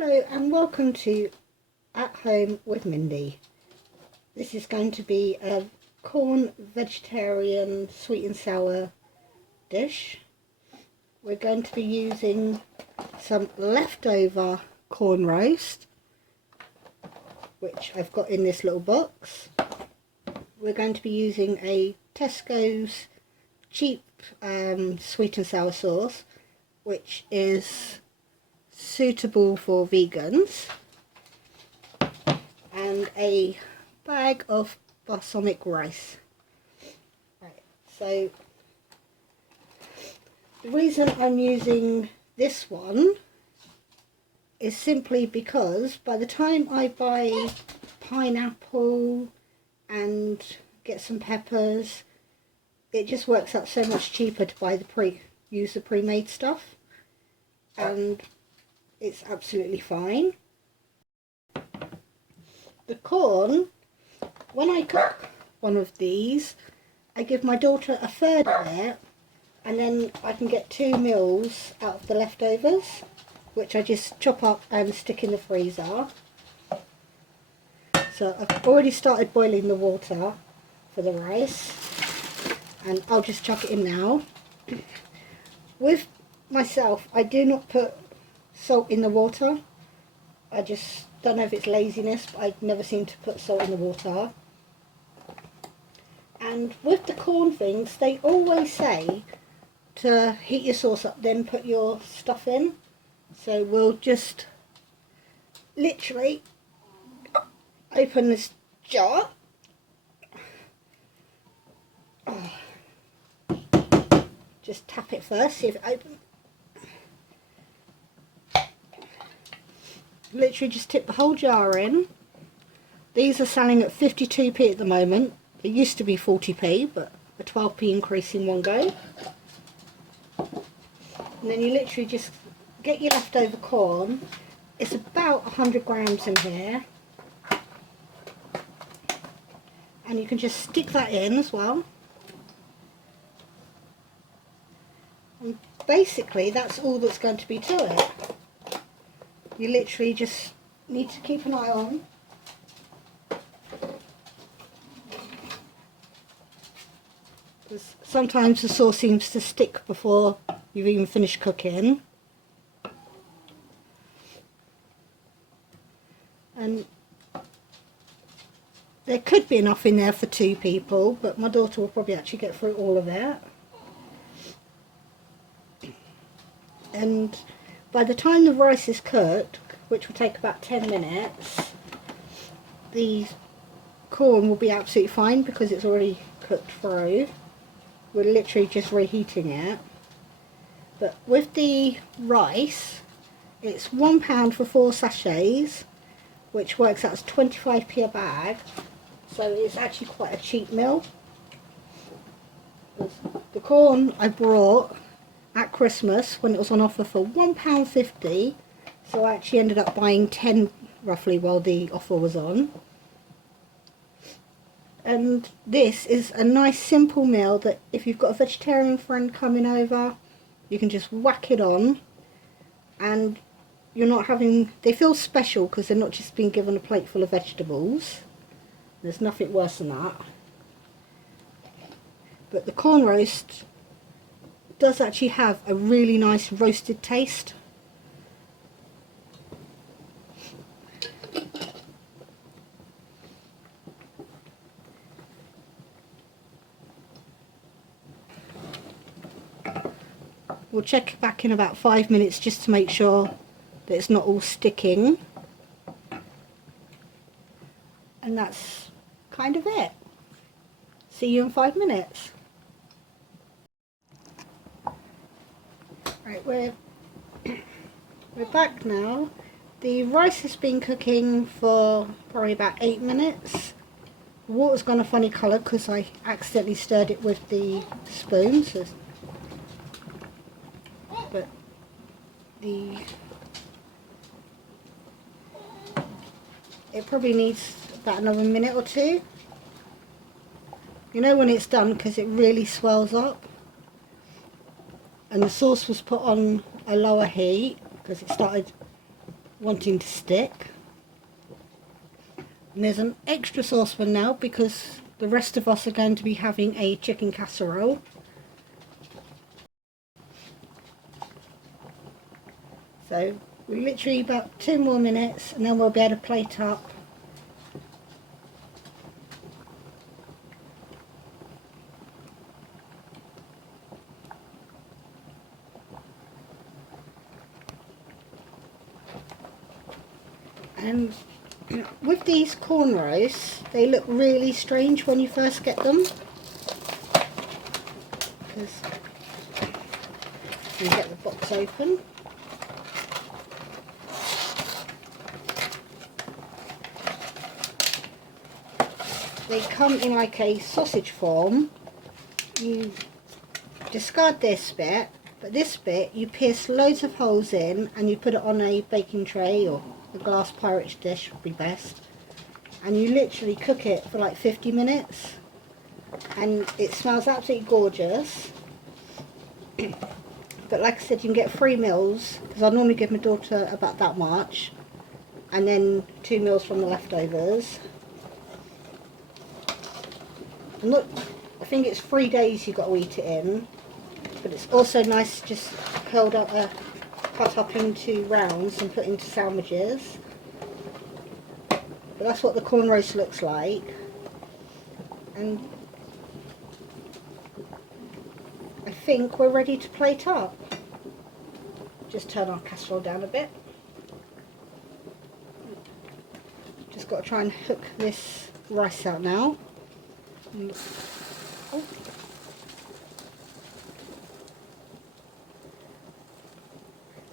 Hello and welcome to At Home with Mindy. This is going to be a corn vegetarian sweet and sour dish. We're going to be using some leftover corn roast, which I've got in this little box. We're going to be using a Tesco's cheap sweet and sour sauce, which is suitable for vegans, and a bag of balsamic rice. Right, so the reason I'm using this one is simply because by the time I buy pineapple and get some peppers, it just works out so much cheaper to buy use the pre-made stuff, and it's absolutely fine. The corn, when I cook one of these, I give my daughter a third of it, and then I can get 2 meals out of the leftovers, which I just chop up and stick in the freezer. So I've already started boiling the water for the rice, and I'll just chuck it in now. With myself, I do not put salt in the water. I just don't know if it's laziness, but I never seem to put salt in the water. And with the corn things, they always say to heat your sauce up, then put your stuff in. So we'll just literally open this jar. Just tap it first, see if it opens. Literally just tip the whole jar in. These are selling at 52p at the moment. It used to be 40p, but a 12p increase in one go. And then you literally just get your leftover corn. It's about 100 grams in here. And you can just stick that in as well. And basically that's all that's going to be to it. You literally just need to keep an eye on. Because sometimes the sauce seems to stick before you've even finished cooking. And there could be enough in there for 2 people, but my daughter will probably actually get through all of it. And by the time the rice is cooked, which will take about 10 minutes, the corn will be absolutely fine because it's already cooked through. We're literally just reheating it. But with the rice, it's £1 for 4 sachets, which works out as 25p a bag. So it's actually quite a cheap meal. The corn I brought at Christmas when it was on offer for £1.50, so I actually ended up buying 10 roughly while the offer was on. And this is a nice simple meal that if you've got a vegetarian friend coming over, you can just whack it on, and you're not having, they feel special because they're not just being given a plate full of vegetables. There's nothing worse than that. But the corn roast does actually have a really nice roasted taste. We'll check back in about 5 minutes just to make sure that it's not all sticking. And that's kind of it. See you in 5 minutes. Right, we're back now. The rice has been cooking for probably about 8 minutes. The water's gone a funny colour because I accidentally stirred it with the spoon. So, but it probably needs about another minute or 2. You know when it's done because it really swells up. And the sauce was put on a lower heat because it started wanting to stick. And there's an extra saucepan now because the rest of us are going to be having a chicken casserole. So we're literally about 2 more minutes and then we'll be able to plate up. And with these corn roasts, they look really strange when you first get them. Because you get the box open. They come in like a sausage form. You discard this bit, but this bit you pierce loads of holes in and you put it on a baking tray or a glass Pirate's dish would be best. And you literally cook it for like 50 minutes. And it smells absolutely gorgeous. But like I said, you can get 3 meals, because I normally give my daughter about that much. And then 2 meals from the leftovers. I think it's 3 days you've got to eat it in, but it's also nice just cut up into rounds and put into sandwiches. But that's what the corn roast looks like. And I think we're ready to plate up. Just turn our casserole down a bit. Just got to try and hook this rice out now. Oh.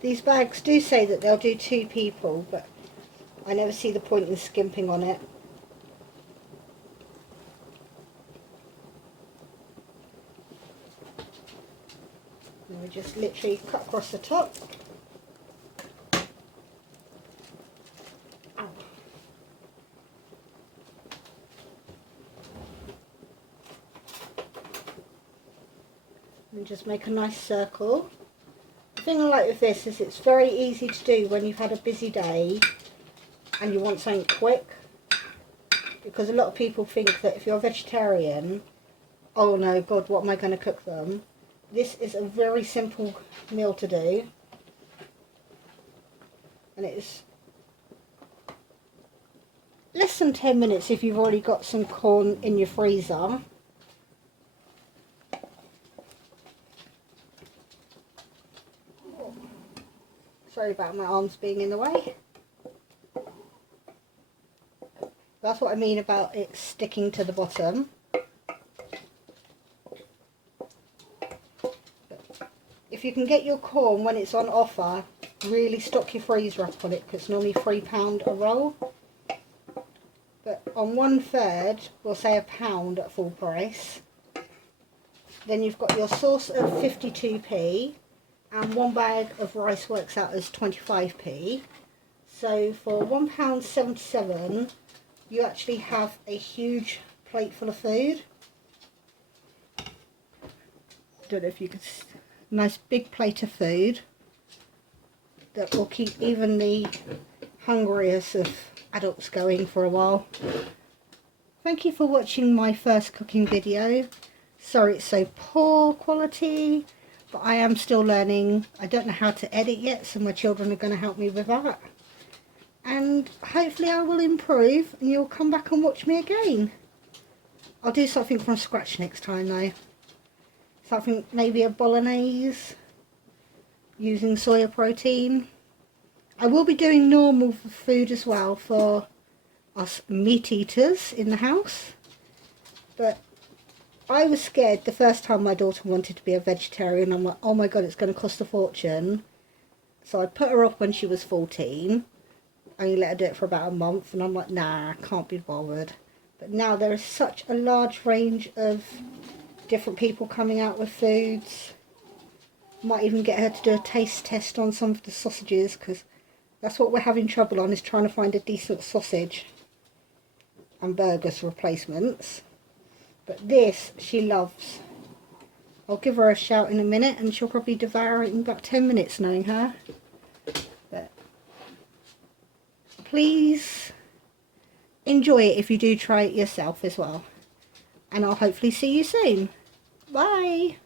These bags do say that they'll do 2 people, but I never see the point in skimping on it. And we just literally cut across the top. And just make a nice circle. The thing I like with this is it's very easy to do when you've had a busy day and you want something quick, because a lot of people think that if you're a vegetarian, oh no, God, what am I going to cook them? This is a very simple meal to do, and it's less than 10 minutes if you've already got some corn in your freezer. Sorry about my arms being in the way. That's what I mean about it sticking to the bottom. If you can get your corn when it's on offer, really stock your freezer up on it, because it's normally £3 a roll. But on 1/3, we'll say £1 at full price. Then you've got your sauce of 52p. And 1 bag of rice works out as 25p. So for £1.77, you actually have a huge plate full of food. Don't know if you could, nice big plate of food that will keep even the hungriest of adults going for a while. Thank you for watching my first cooking video. Sorry it's so poor quality, but I am still learning. I don't know how to edit yet, so my children are going to help me with that. And hopefully I will improve and you'll come back and watch me again. I'll do something from scratch next time though. Something, maybe a bolognese using soya protein. I will be doing normal food as well for us meat eaters in the house. But I was scared the first time my daughter wanted to be a vegetarian. I'm like, oh my God, it's going to cost a fortune. So I put her off when she was 14. I only let her do it for about a month. And I'm like, nah, I can't be bothered. But now there is such a large range of different people coming out with foods. Might even get her to do a taste test on some of the sausages, because that's what we're having trouble on, is trying to find a decent sausage and burgers replacements. But this she loves. I'll give her a shout in a minute and she'll probably devour it in about 10 minutes knowing her. But please enjoy it if you do try it yourself as well. And I'll hopefully see you soon. Bye.